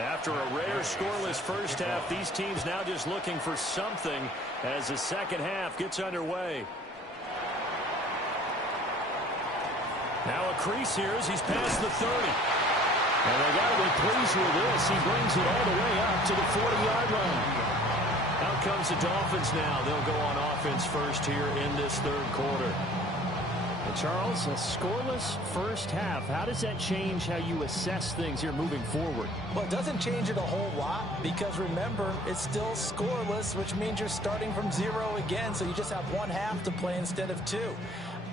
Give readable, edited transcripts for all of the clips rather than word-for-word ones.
After a rare scoreless first half, these teams now just looking for something as the second half gets underway. Now a crease here as he's past the 30. And they got to be pleased with this. He brings it all the way up to the 40-yard line. Out comes the Dolphins now. They'll go on offense first here in this third quarter. Charles, a scoreless first half. How does that change how you assess things here moving forward? Well, it doesn't change it a whole lot because, remember, it's still scoreless, which means you're starting from 0 again, so you just have one half to play instead of 2.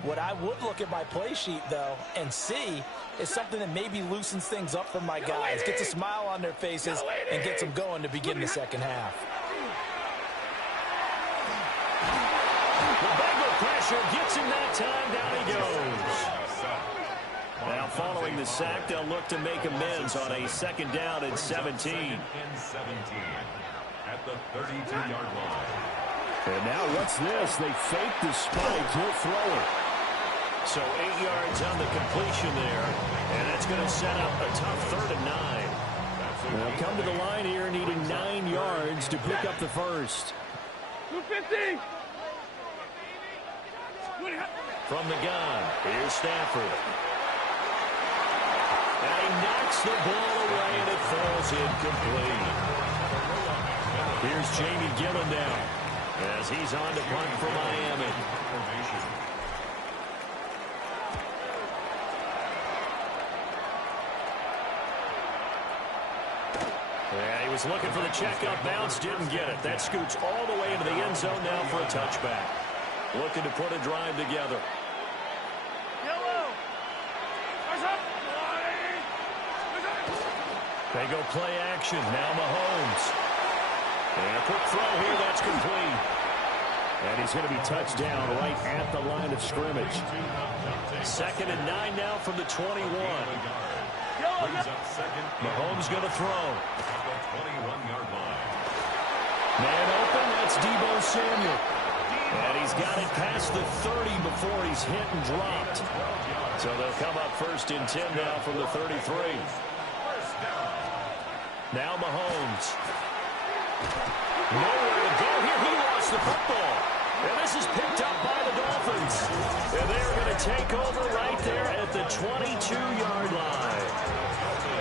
What I would look at my play sheet, though, and see is something that maybe loosens things up for my guys, gets a smile on their faces, and gets them going to begin the second half. Pressure gets him that time. Down he goes. Now following the sack, they'll look to make amends on a second down and 17. At the 32-yard line. And now what's this? They fake the spike. He'll throw it. So 8 yards on the completion there. And that's going to set up a tough 3rd and 9. They'll come to the line here needing 9 yards to pick up the first. 250. From the gun, here's Stafford. And he knocks the ball away, and it falls incomplete. Here's Jamie Gillen now, as he's on to punt for Miami. Yeah, he was looking for the checkup bounce, didn't get it. That scoots all the way into the end zone now for a touchback. Looking to put a drive together. They go play action. Now Mahomes. And a quick throw here. That's complete. And he's going to be touched down right at the line of scrimmage. 2nd and 9 now from the 21. Mahomes going to throw. Man open. That's Deebo Samuel. And he's got it past the 30 before he's hit and dropped. So they'll come up 1st and 10 now from the 33. Now Mahomes. Nowhere to go here. He lost the football. And this is picked up by the Dolphins. And they're going to take over right there at the 22-yard line.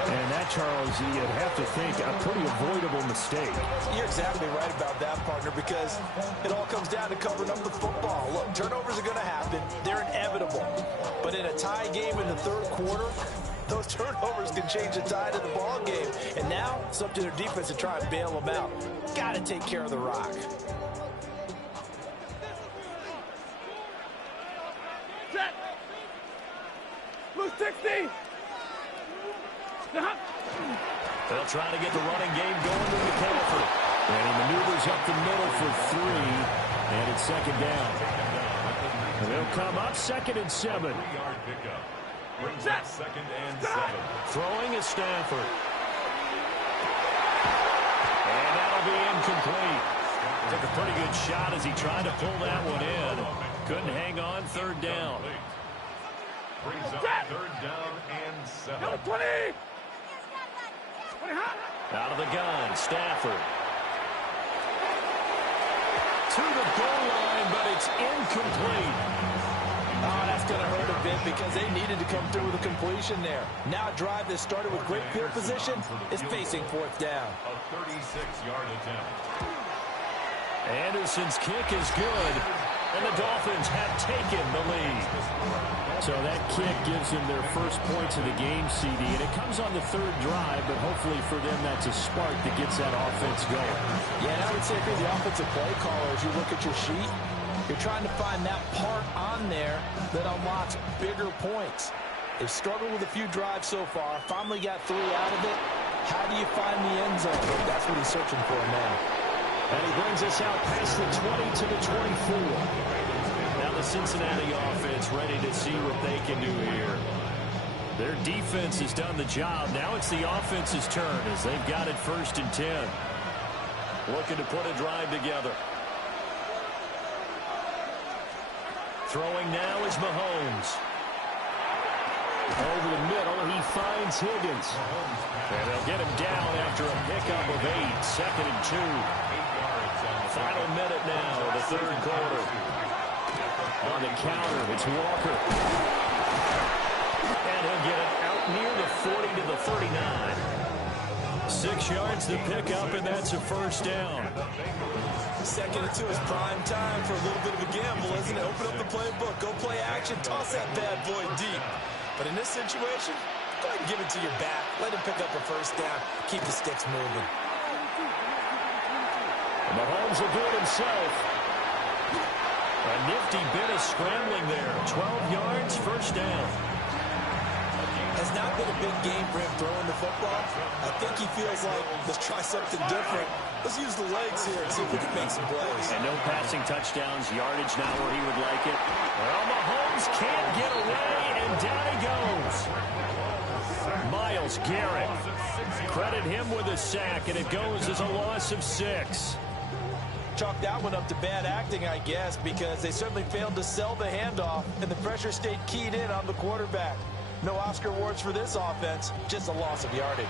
And that, Charles, you'd have to think a pretty avoidable mistake. You're exactly right about that, partner, because it all comes down to covering up the football. Look, turnovers are going to happen. They're inevitable. But in a tie game in the third quarter, those turnovers can change the tide of the ball game. And now it's up to their defense to try and bail them out. Got to take care of the rock. Set. Blue 60. They'll try to get the running game going to McCaffrey. And he maneuvers up the middle for 3. And it's 2nd down. And they'll come up 2nd and 7. Brings up 2nd and 7. Throwing is Stafford. And that'll be incomplete. Took a pretty good shot as he tried to pull that one in. Couldn't hang on. 3rd down. Brings up 3rd down and 7. 20. Out of the gun, Stafford. To the goal line, but it's incomplete. Oh, that's going to hurt a bit because they needed to come through with a completion there. Now a drive that started with great field position is facing 4th down. A 36-yard attempt. Anderson's kick is good, and the Dolphins have taken the lead. So that kick gives them their first points of the game, CD, and it comes on the third drive, but hopefully for them that's a spark that gets that offense going. Yeah, and I would say if you're the offensive play caller, as you look at your sheet, you're trying to find that part on there that unlocks bigger points. They've struggled with a few drives so far, finally got 3 out of it. How do you find the end zone? That's what he's searching for now. And he brings us out past the 20 to the 24. Now the Cincinnati offense ready to see what they can do here. Their defense has done the job. Now it's the offense's turn as they've got it 1st and 10. Looking to put a drive together. Throwing now is Mahomes. Over the middle, he finds Higgins. And they'll get him down after a pickup of 8. 2nd and 2. Final minute now of the 3rd quarter. On the counter, it's Walker. And he'll get it out near the 40 to the 39. 6 yards to pick up, and that's a 1st down. 2nd and 2 is prime time for a little bit of a gamble, isn't it? Open up the playbook, go play action, toss that bad boy deep. But in this situation, go ahead and give it to your back. Let him pick up a 1st down. Keep the sticks moving. Mahomes will do it himself. A nifty bit of scrambling there. 12 yards, 1st down. Has not been a big game for him throwing the football. I think he feels like, let's try something different. Let's use the legs here and see if we can make some plays. And no passing touchdowns, yardage not where he would like it. Well, Mahomes can't get away, and down he goes. Myles Garrett. Credit him with a sack, and it goes as a loss of 6. Chalk that one up to bad acting, I guess, because they certainly failed to sell the handoff, and the pressure stayed keyed in on the quarterback. No Oscar awards for this offense, just a loss of yardage.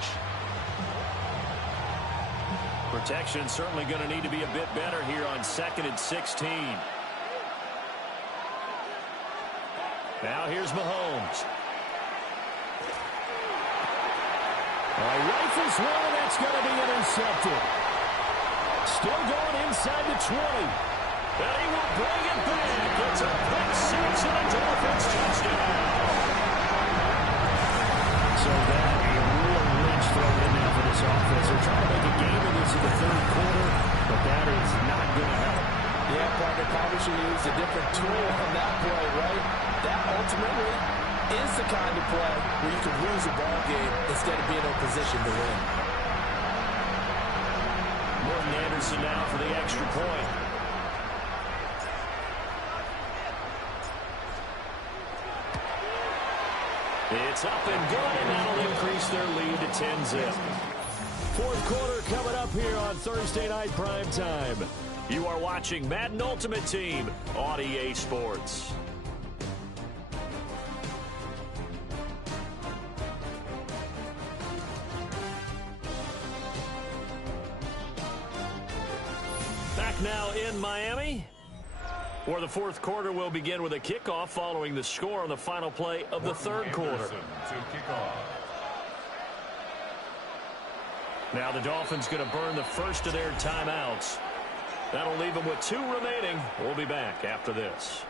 Protection certainly going to need to be a bit better here on 2nd and 16. Now here's Mahomes. Rifles one, that's going to be intercepted. Still going inside the 20. And he will bring it back. It's a pick 6 and a Dolphins touchdown. So that a real wrench thrown in there for this offense. They're trying to make a game of this in the 3rd quarter, but that is not going to help. Yeah, partner, probably should use a different tool on that play, right? That ultimately is the kind of play where you can lose a ball game instead of being in a position to win. Morton Anderson now for the extra point. It's up and good, and that'll increase their lead to 10-zip. 4th quarter coming up here on Thursday Night Primetime. You are watching Madden Ultimate Team on EA Sports. Back now in Miami, where the 4th quarter will begin with a kickoff following the score on the final play of the 3rd quarter. Now the Dolphins going to burn the first of their timeouts. That'll leave them with 2 remaining. We'll be back after this.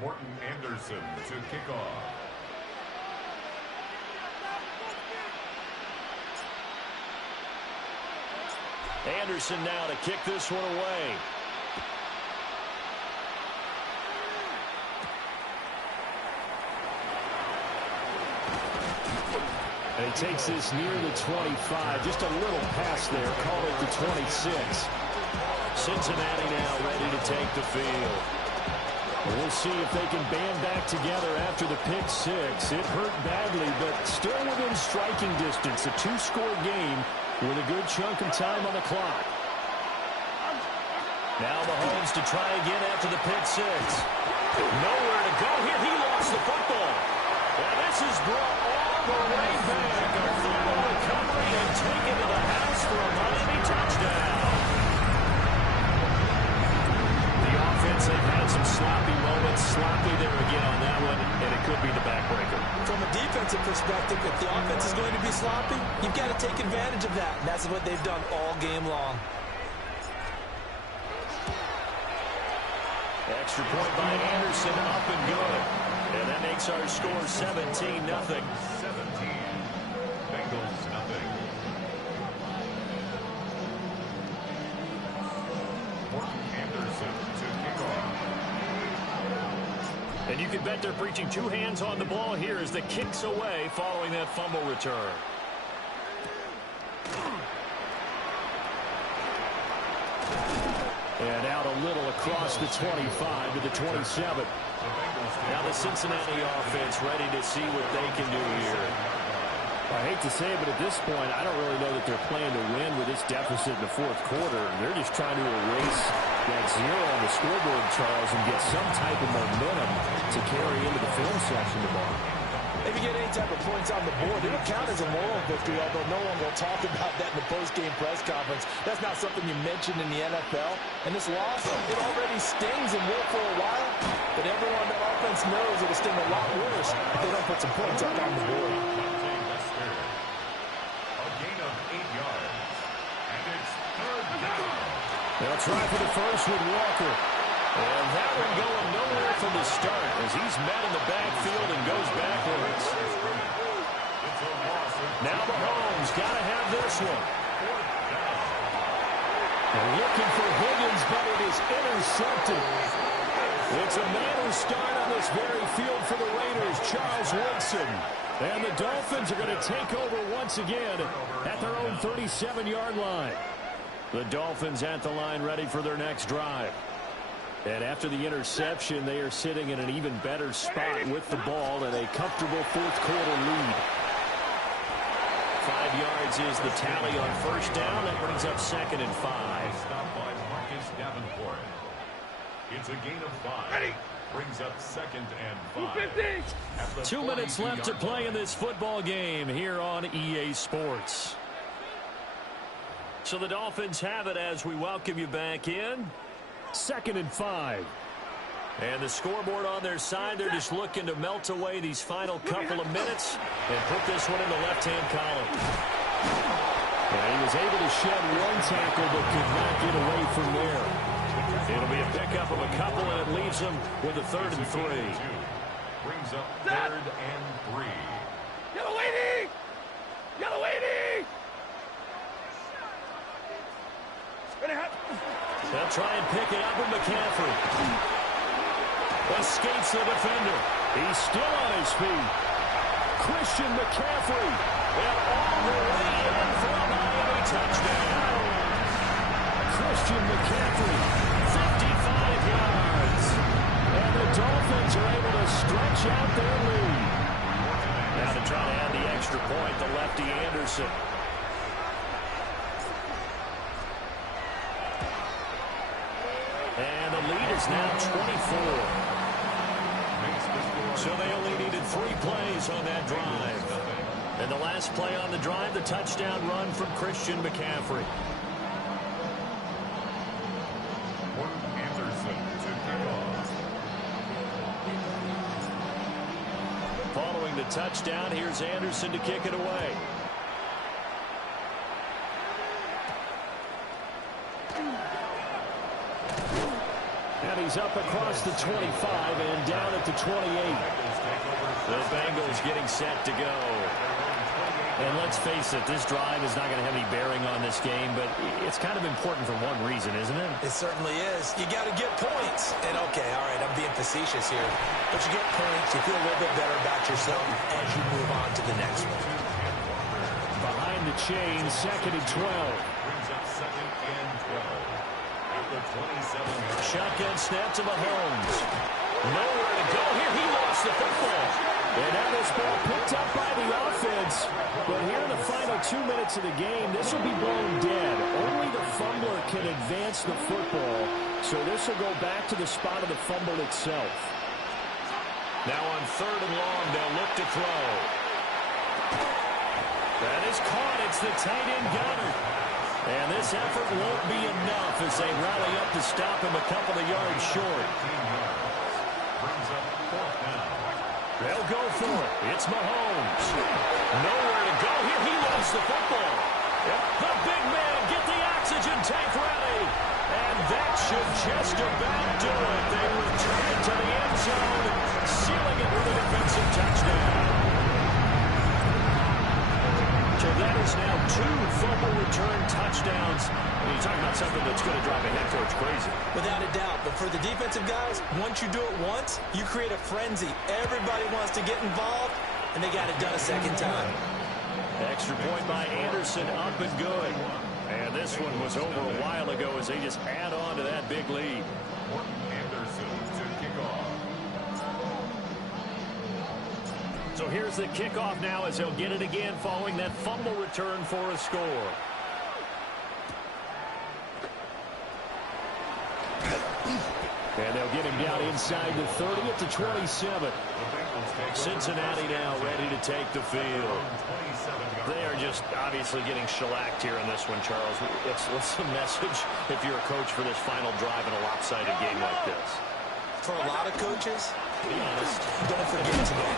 Morton Anderson to kick off. Anderson now to kick this one away. And he takes this near the 25. Just a little pass there. Called it the 26. Cincinnati now ready to take the field. We'll see if they can band back together after the pick 6. It hurt badly, but still within striking distance. A 2-score game with a good chunk of time on the clock. Now Mahomes to try again after the pick 6. Nowhere to go here. He lost the football. And this is brought all the way back. A fumble recovery and taken to the house for a Miami touchdown. The offense have had some sloppy moments. Sloppy there again on that one, and it could be the backbreaker. From a defense defensive perspective, if the offense is going to be sloppy, you've got to take advantage of that. And that's what they've done all game long. Extra point by Anderson, up and good. And that makes our score 17-0. 17. Bengals, nothing. Anderson to kick off. And you can bet they're preaching two hands on the ball here as the kick's away following that fumble return. And out a little across the 25 to the 27. Now the Cincinnati offense ready to see what they can do here. I hate to say it, but at this point, I don't really know that they're playing to win with this deficit in the fourth quarter. They're just trying to erase that zero on the scoreboard, Charles, and get some type of momentum to carry into the film section tomorrow. If you get any type of points on the board, it'll count as a moral victory, although no one will talk about that in the post-game press conference. That's not something you mentioned in the NFL. And this loss, it already stings and will for a while, but everyone on that offense knows it'll sting a lot worse if they don't put some points up on the board. A gain of 8 yards. And it's third down. They'll try for the first with Walker. And that one going nowhere from the start as he's met in the backfield and goes backwards. Now Mahomes got to have this one. They're looking for Higgins, but it is intercepted. It's a man who started on this very field for the Raiders, Charles Woodson. And the Dolphins are going to take over once again at their own 37-yard line. The Dolphins at the line ready for their next drive. And after the interception, they are sitting in an even better spot with the ball and a comfortable fourth-quarter lead. 5 yards is the tally on first down. That brings up 2nd and 5. Stop by Marcus Davenport. It's a gain of 5. Ready. Brings up 2nd and 5. 2 minutes left to play in this football game here on EA Sports. So the Dolphins have it as we welcome you back in. 2nd and 5. And the scoreboard on their side, they're just looking to melt away these final couple of minutes and put this one in the left-hand column. Yeah, he was able to shed one tackle but could not get away from there. It'll be a pickup of a couple, and it leaves them with a 3rd and 3. Brings up 3rd and 3. Yellow waiting! Yellow waiting! They'll try and pick it up with McCaffrey. Escapes the defender. He's still on his feet. Christian McCaffrey. And all the way in for a Miami touchdown. Christian McCaffrey, 55 yards. And the Dolphins are able to stretch out their lead. Now to try to add the extra point, the lefty Anderson. And the lead is now 24. So they only needed 3 plays on that drive. And the last play on the drive, the touchdown run from Christian McCaffrey. Anderson to kick off. Following the touchdown, here's Anderson to kick it away. And he's up across the 25 and down at the 28. The Bengals getting set to go. And let's face it, this drive is not going to have any bearing on this game, but it's kind of important for one reason, isn't it? It certainly is. You got to get points. And okay, all right, I'm being facetious here. But you get points, you feel a little bit better about yourself as you move on to the next one. Behind the chain, 2nd and 12. Brings up 2nd and 12. At the 27. Shotgun snap to Mahomes. Nowhere to go here. He lost the football. And now this ball picked up by the offense. But here in the final 2 minutes of the game, this will be blown dead. Only the fumbler can advance the football. So this will go back to the spot of the fumble itself. Now on 3rd and long, they'll look to throw. That is caught. It's the tight end Goddard. And this effort won't be enough as they rally up to stop him a couple of yards short. Brings up 4th down. They'll go for it. It's Mahomes. Nowhere to go here. He lost the football. The big man get the oxygen tank ready. And that should just about do it. They return it to the end zone, sealing it with a defensive touchdown. So that is now 2 fumble return touchdowns. You're talking about something that's going to drive a head coach crazy. Without a doubt. But for the defensive guys, once you do it once, you create a frenzy. Everybody wants to get involved, and they got it done a second time. Extra point by Anderson, up and good. And this one was over a while ago as they just add on to that big lead. Anderson to kick off. So here's the kickoff now as they'll get it again following that fumble return for a score. And they'll get him down inside the 30 at the 27. Cincinnati now ready to take the field. They are just obviously getting shellacked here in this one, Charles. What's the message if you're a coach for this final drive in a lopsided game like this? For a lot of coaches, be honest, don't forget today.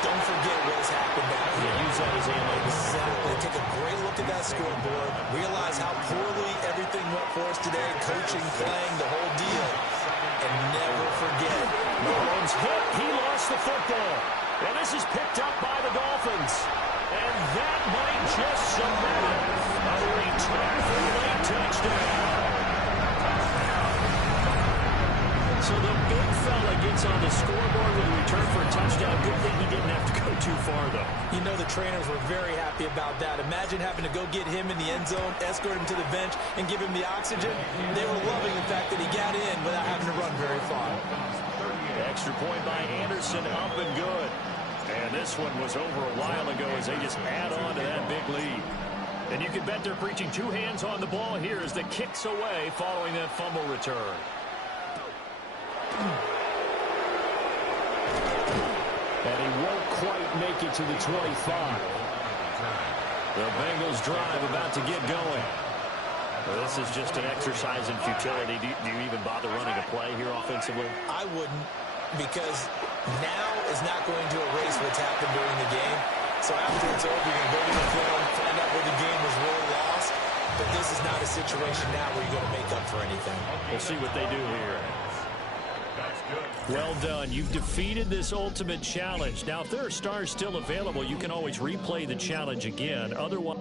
Don't forget what has happened out here. Use that as ammo. Exactly. Take a great look at that scoreboard. Realize how poorly everything went for us today. Coaching, playing, the whole deal. And never forget. Mahomes hit. He lost the football. And this is picked up by the Dolphins. And that might just cement it. A return for a late touchdown. So the big fella gets on the scoreboard with a return for a touchdown. Good thing he didn't have to go too far, though. You know the trainers were very happy about that. Imagine having to go get him in the end zone, escort him to the bench, and give him the oxygen. They were loving the fact that he got in without having to run very far. Extra point by Anderson, up and good. And this one was over a while ago as they just add on to that big lead. And you can bet they're preaching 2 hands on the ball here as the kick's away following that fumble return. And he won't quite make it to the 25. The Bengals drive about to get going. Well, this is just an exercise in futility. Do you even bother running a play here offensively? I wouldn't, because now is not going to erase what's happened during the game. So after it's over, you're going to go to the film, find out where the game was really lost. But this is not a situation now where you're going to make up for anything. We'll see what they do here. Well done. You've defeated this ultimate challenge. Now, if there are stars still available, you can always replay the challenge again. Otherwise...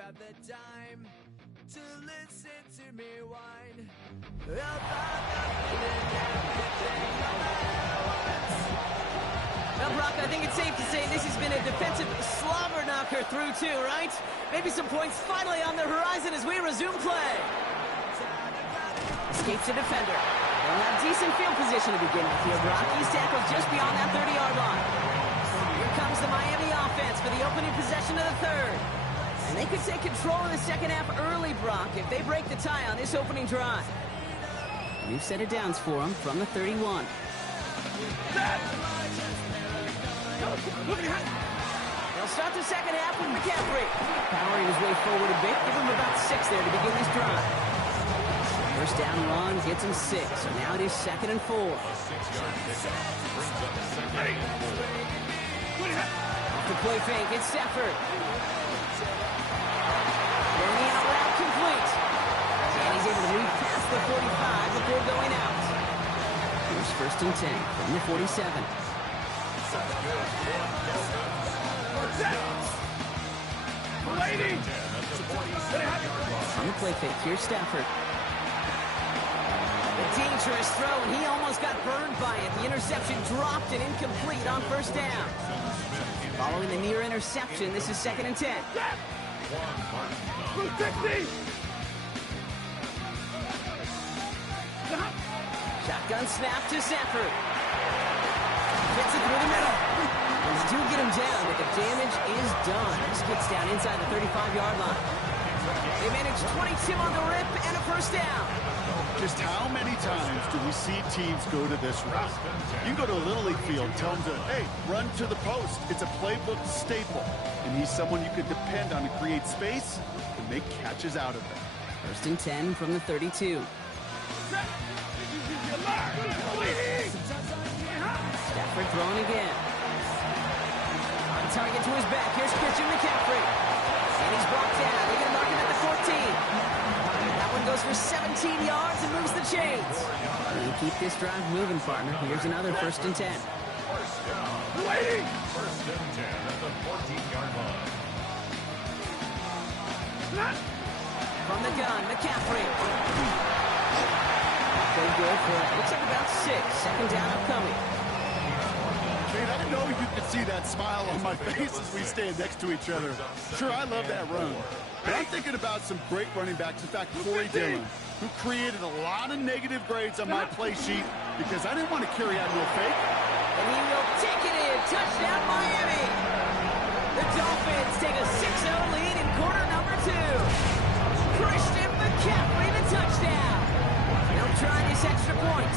Have the time to listen to me whine about nothing and everything all at once. Well, Brock, I think it's safe to say this has been a defensive slobber knocker through two, right? Maybe some points finally on the horizon as we resume play. Escapes the defender. They'll have decent field position to begin with here, Brock. He's tackled just beyond that 30-yard line. Here comes the Miami offense for the opening possession of the third. And they could take control of the second half early, Brock, if they break the tie on this opening drive. New set of downs for him from the 31. They'll start the second half with McCaffrey. Powering his way forward a bit. Give him about 6 there to begin this drive. First down run gets him 6. So now it is 2nd and 4. Off the play fake, it's Stafford. Bringing out route complete. And he's able to move past the 45 before going out. Here's 1st and 10 from the 47. On the play fake, here's Stafford. A dangerous throw, and he almost got burned by it. The interception dropped and incomplete on 1st down. Following the near interception, this is 2nd and 10. Shotgun snap to Stafford. Gets it through the middle. They do get him down, but the damage is done. This gets down inside the 35-yard line. They manage 22 on the rip and a 1st down. Just how many times do we see teams go to this route? You can go to a Little League field, tell them to, hey, run to the post. It's a playbook staple. And he's someone you could depend on to create space and make catches out of it. 1st and 10 from the 32. Stafford throwing again. On target to his back. Here's Christian McCaffrey. And he's brought down. They're going to mark him at the 14. That one goes for 17 yards and moves the chains. You keep this drive moving, partner. Here's another 1st and 10. Waiting. 1st and 10 at the 14-yard line. From the gun, McCaffrey. They go for it. Looks like about 6. 2nd down upcoming. Man, I know you could see that smile on my face as we stand next to each other. Sure, I love that run. But I'm thinking about some great running backs. In fact, Corey Dillon, who created a lot of negative grades on my play sheet because I didn't want to carry out no fake. And he will take it in. Touchdown, Miami. The Dolphins take a 6-0 lead in quarter number 2. Christian McCaffrey, the touchdown. They'll try this extra point.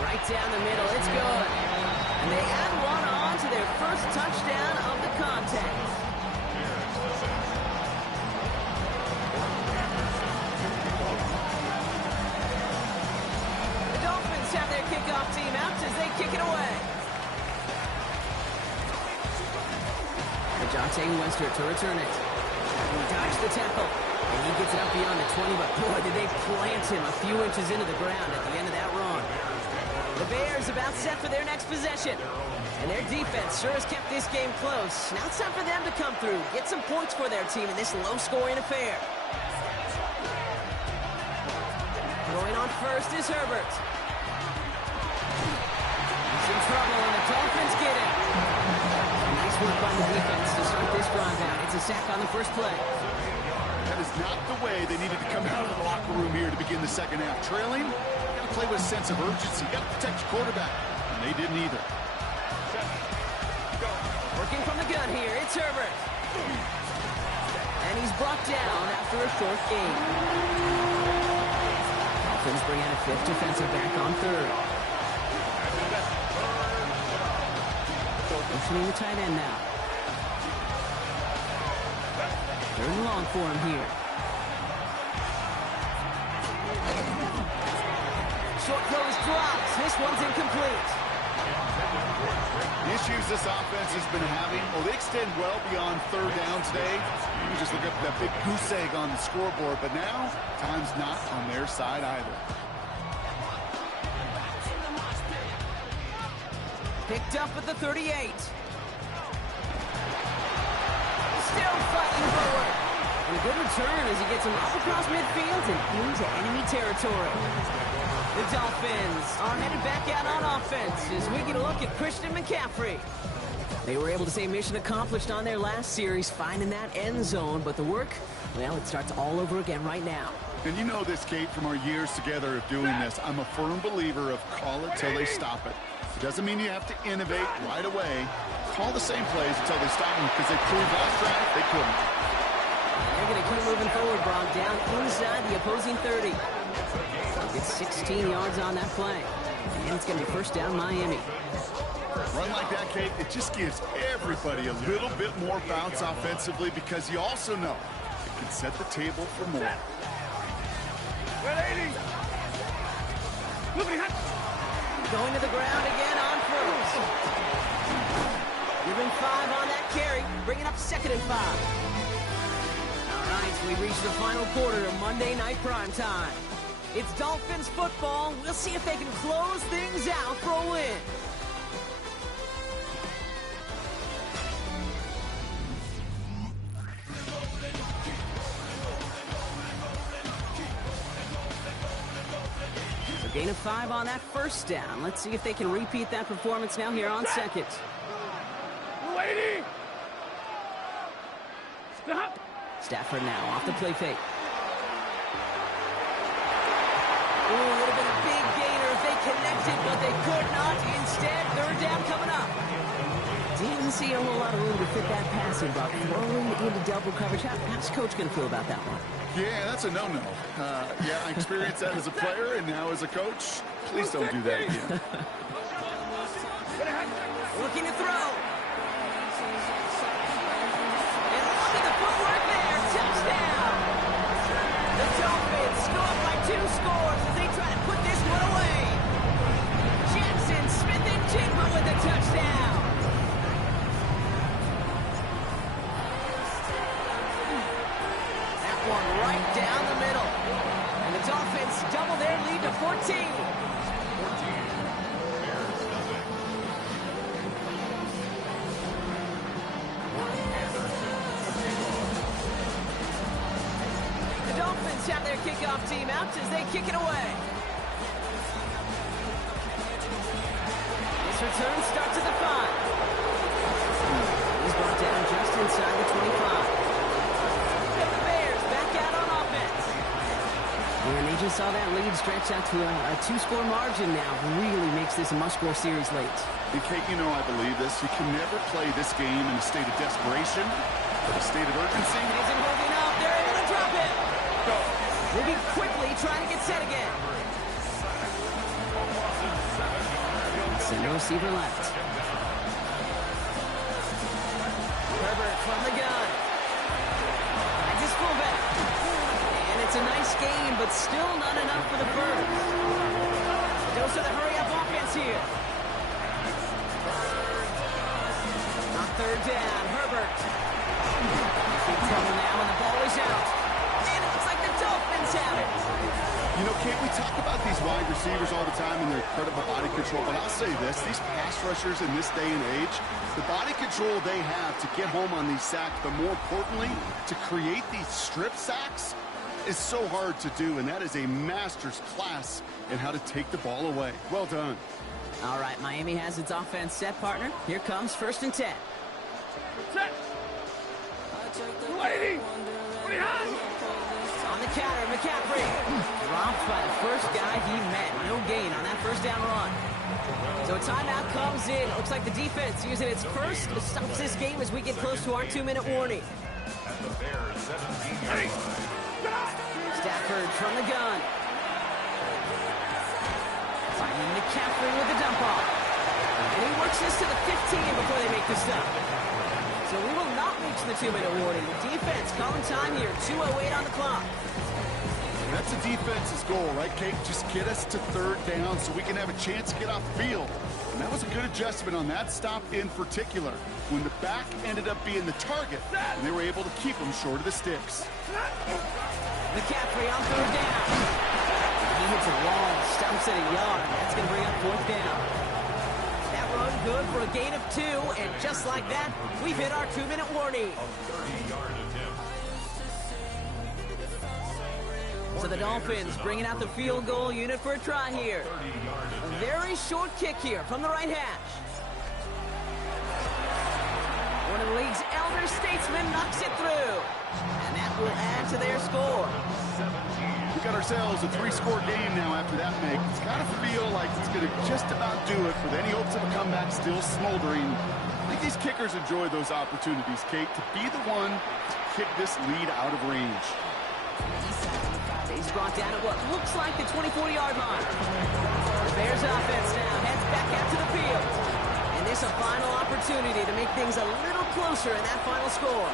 Right down the middle, it's good. And they add one on to their first touchdown of the contest. The Dolphins have their kickoff team out as they kick it away. Dejounte Western to return it. He dodged the tackle. And he gets it up beyond the 20, but boy, did they plant him a few inches into the ground at the end of that run. The Bears about set for their next possession. And their defense sure has kept this game close. Now it's time for them to come through, get some points for their team in this low-scoring affair. Going on first is Herbert. He's in trouble, and the Dolphins get him. Nice work by the defense to start this drive out. It's a sack on the first play. That is not the way they needed to come out of the locker room here to begin the second half. Trailing, you got to play with a sense of urgency. You got to protect your quarterback, and they didn't either. Working from the gun here, it's Herbert. And he's brought down after a short gain. Dolphins bring out a 5th defensive back on 3rd. Motioning the tight end now. 3rd and long for him here. Short throw is dropped. This one's incomplete. The issues this offense has been having, well, they extend well beyond 3rd down today. You just look up that big goose egg on the scoreboard, but now time's not on their side either. Picked up at the 38. Still fighting forward. And a good return as he gets him up across midfield and into enemy territory. The Dolphins are headed back out on offense as we get a look at Christian McCaffrey. They were able to say mission accomplished on their last series, finding that end zone, but the work, well, it starts all over again right now. And you know this, Kate, from our years together of doing this. I'm a firm believer of call it till they stop it. It doesn't mean you have to innovate right away. Call the same plays until they stop them, because they proved last drive they couldn't. They're going to keep moving forward, Brock, down inside the opposing 30. It's 16 yards on that play. And it's going to be first down Miami. Run like that, Kate, it just gives everybody a little bit more bounce offensively because you also know it can set the table for more. Going to the ground again on first. Giving 5 on that carry, bringing up 2nd and 5. All right, so we reached the final quarter of Monday Night Primetime. It's Dolphins football. We'll see if they can close things out for a win. Gain of 5 on that first down. Let's see if they can repeat that performance now here on 2nd. Waiting. Stop. Stafford now off the play fake. Ooh, would have been a big gainer if they connected, but they could not. Instead, 3rd down coming up. Didn't see a whole lot of room to fit that passing, but throwing into double coverage. How's Coach going to feel about that one? Yeah, that's a no-no. Yeah, I experienced that as a player and now as a coach. Please don't do that again. Looking to throw. And look at the footwork there. Touchdown. The Dolphins go up by 2 scores as they try to put this one away. Jackson, Smith, and Jigba with the touchdown. Right down the middle. And the Dolphins double their lead to 14. The Dolphins have their kickoff team out as they kick it away. This return starts at the 5. He's brought down just inside the 25. And they just saw that lead stretch out to a 2-score margin now. Really makes this a must-score series late. And Kate, you know I believe this. You can never play this game in a state of desperation or a state of urgency. Isn't holding up. They're able to drop it. Moving quickly, trying to get set again. Send a receiver left. Herbert from the gun. Finds his fullback. It's a nice game, but still not enough for the first. Goes to the hurry-up offense here. On 3rd down, Herbert. Big trouble now, and the ball is out. And it looks like the Dolphins have it. You know, Kate, we talk about these wide receivers all the time and their incredible body control, but I'll say this, these pass rushers in this day and age, the body control they have to get home on these sacks, but more importantly, to create these strip sacks, is so hard to do, and that is a master's class in how to take the ball away. Well done. All right, Miami has its offense set, partner. Here comes 1st and 10. Set. Waiting. On the counter, McCaffrey. Dropped by the first guy he met. No gain on that first down run. So a timeout comes in. Looks like the defense using its first stops this game as we get close to our 2-minute warning. Stafford from the gun. Finding McCaffrey with the dump off. And he works this to the 15 before they make the stop. So we will not reach the 2-minute warning. The defense calling time here. 2:08 on the clock. That's the defense's goal, right, Kate? Just get us to 3rd down so we can have a chance to get off the field. And that was a good adjustment on that stop in particular, when the back ended up being the target, and they were able to keep them short of the sticks. McCaffrey on 3rd down. He hits a wall, stumps at a yard. That's going to bring up 4th down. That run good for a gain of 2, and just like that, we've hit our 2-minute warning. So the Dolphins bringing out the field goal unit for a try here. A very short kick here from the right hash. One of the league's elder statesmen knocks it through. And that will add to their score. We got ourselves a 3-score game now after that make. It's got to feel like it's going to just about do it with any hopes of a comeback still smoldering. I think these kickers enjoy those opportunities, Kate, to be the one to kick this lead out of range. He's brought down at what looks like the 20-40-yard line. The Bears offense now heads back out to the field. And this a final opportunity to make things a little closer in that final score.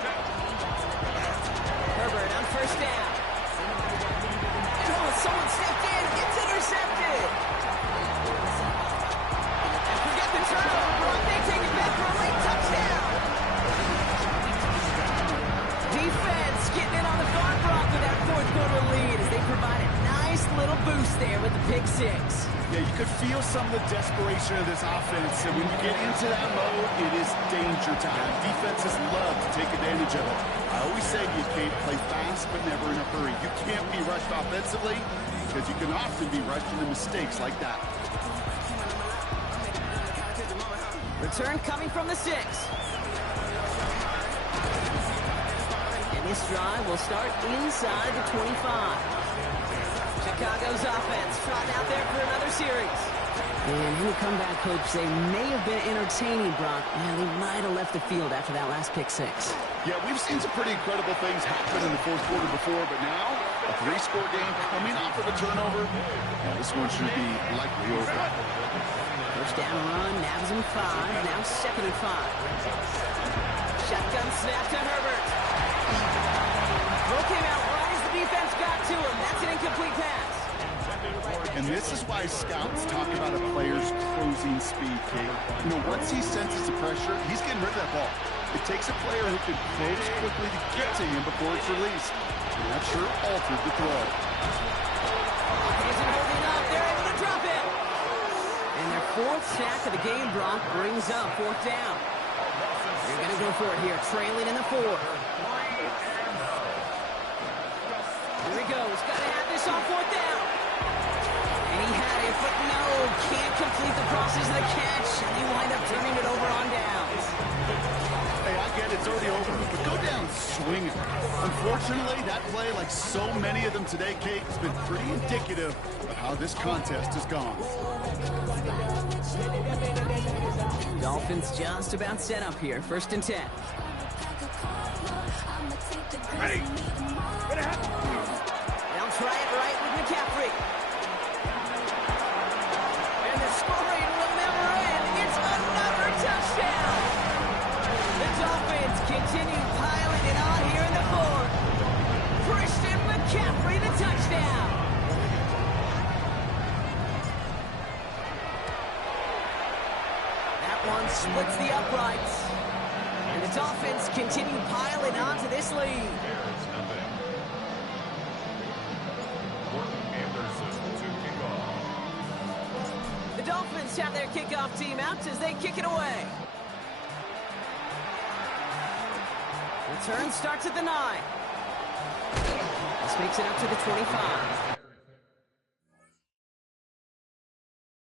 Herbert on first down. And someone stepped in. It's intercepted. And forget the turnover. They take it back for a late touchdown. Defense getting in on the Farm Bronc with that fourth quarter lead as they provide a nice little boost there with the pick six. Yeah, you could feel some of the desperation of this offense, and when you get into that mode, it is danger time. Defenses love to take advantage of it. I always say to you, Kate, play fast but never in a hurry. You can't be rushed offensively because you can often be rushed into mistakes like that. Return coming from the 6. This drive will start inside the 25. Chicago's offense trotting out there for another series. And any comeback hopes, they may have been entertaining, Brock. Yeah, they might have left the field after that last pick 6. Yeah, we've seen some pretty incredible things happen in the fourth quarter before, but now a 3-score game coming off of a turnover. Yeah, this one should be likely over. First down run, now is in 5, now 2nd and 5. Shotgun snap to Herbert. Throw came out right as the defense got to him. That's an incomplete pass. And this is why scouts talk about a player's closing speed, Kate. You know, once he senses the pressure, he's getting rid of that ball. It takes a player who can close quickly to get to him before it's released. And that sure altered the throw. Isn't holding up. They're able to drop it. And their 4th sack of the game, Brock, brings up 4th down. They're going to go for it here, trailing in the 4th. Here he goes. Got to have this on 4th down. And he had it, but no, can't complete the process of the catch. And they wind up turning it over on downs. Hey, I get it's already over, but go down swinging. Unfortunately, that play, like so many of them today, Kate, has been pretty indicative of how this contest has gone. Dolphins just about set up here. 1st and 10. Ready. They'll try it right with McCaffrey. And the scoring will never end. It's another touchdown. The Dolphins continue piling it on here in the 4th. Christian McCaffrey, the touchdown. That one splits the uprights. And the Dolphins continue piling on to this lead. The Dolphins have their kickoff team out as they kick it away. Return starts at the 9. This makes it up to the 25.